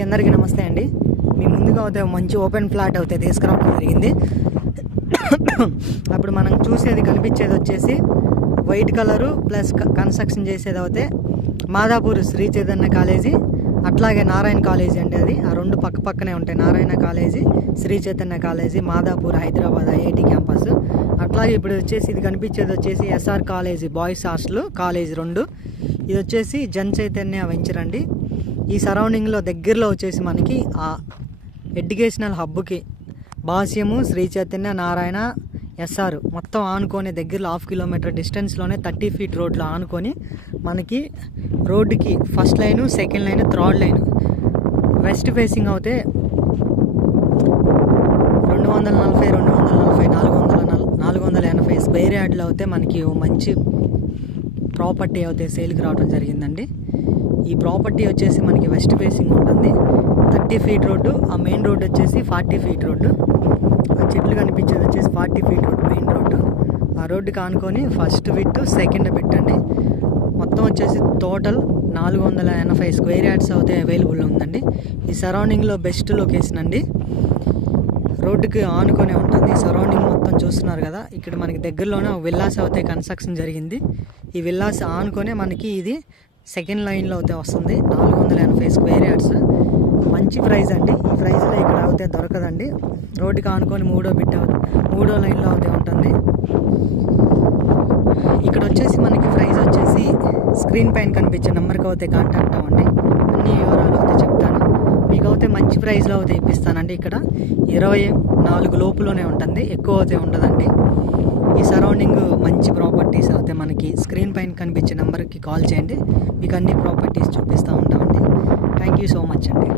అందరికీ నమస్తే అండి. మీ ముందుగా అయితే మంచి ఓపెన్ ఫ్లాట్ అయితే తీసుకురావడం జరిగింది. అప్పుడు మనం చూసేది కనిపించేది వచ్చేసి వైట్ కలరు ప్లస్ కన్స్ట్రక్షన్ చేసేది అయితే మాదాపూర్ శ్రీ చైతన్య కాలేజీ, అట్లాగే నారాయణ కాలేజీ అండి. అది ఆ రెండు పక్క పక్కనే ఉంటాయి. Narayana college, Sri Chaitanya college, Madhapur Hyderabad IIT campus. అట్లాగే ఇప్పుడు వచ్చేసి ఇది కనిపించేది వచ్చేసి SR college boys hostel college రెండు. ఇది వచ్చేసి జన్ చైతన్య వెంచర్ అండి. ఈ సరౌండింగ్లో దగ్గరలో వచ్చేసి మనకి ఆ ఎడ్యుకేషనల్ హబ్కి భాష్యము, శ్రీ చైతన్య, నారాయణ, ఎస్ఆర్ మొత్తం ఆనుకొని దగ్గరలో 1/2 కిలోమీటర్ డిస్టెన్స్లోనే 30 ఫీట్ రోడ్లో ఆనుకొని మనకి రోడ్డుకి first line, second line, third line west facing అవుతే 480 స్క్వేర్ యార్డ్లో అయితే మనకి మంచి ప్రాపర్టీ అయితే సేల్కి రావడం జరిగిందండి. ఈ ప్రాపర్టీ వచ్చేసి మనకి వెస్ట్ ఫేసింగ్ ఉంటుంది. 30 ఫీట్ రోడ్డు, ఆ మెయిన్ రోడ్డు వచ్చేసి 40 ఫీట్ రోడ్డు. ఆ చెట్లు కనిపించేది వచ్చేసి 40 ఫీట్ రోడ్డు మెయిన్ రోడ్డు. ఆ రోడ్డుకి ఆనుకొని ఫస్ట్ బిట్, సెకండ్ బిట్ అండి. మొత్తం వచ్చేసి టోటల్ 480 స్క్వేర్ యార్డ్స్ అయితే అవైలబుల్ ఉందండి. ఈ సరౌండింగ్లో బెస్ట్ లొకేషన్ అండి. రోడ్డుకి ఆనుకొనే ఉంటుంది. సరౌండింగ్ మొత్తం చూస్తున్నారు కదా. ఇక్కడ మనకి దగ్గరలోనే విల్లాస్ అయితే కన్స్ట్రక్షన్ జరిగింది. ఈ విల్లాస్ ఆనుకొనే మనకి ఇది సెకండ్ లైన్లో అయితే వస్తుంది. 480 స్క్వేర్ యార్డ్స్ మంచి ప్రైస్ అండి. ఈ ప్రైస్లో ఇక్కడ అయితే దొరకదండి. రోడ్డుకి ఆనుకొని మూడో లైన్లో అయితే ఉంటుంది. ఇక్కడ వచ్చేసి మనకి ప్రైస్ వచ్చేసి స్క్రీన్ పైన కనిపించే నెంబర్కి అయితే కాంటాక్ట్ అవ్వండి. అన్ని వివరాలు అయితే చెప్తాను. మీకు అయితే మంచి ప్రైస్లో అయితే ఇప్పిస్తానండి. ఇక్కడ 24 లోపులోనే ఉంటుంది, ఎక్కువ అయితే ఉండదండి. ఈ సరౌండింగ్ మంచి ప్రాపర్టీస్ అయితే మనకి స్క్రీన్ పైన కనిపించే నెంబర్కి కాల్ చేయండి. మీకు అన్ని ప్రాపర్టీస్ చూపిస్తూ ఉంటామండి. థ్యాంక్ యూ సో మచ్ అండి.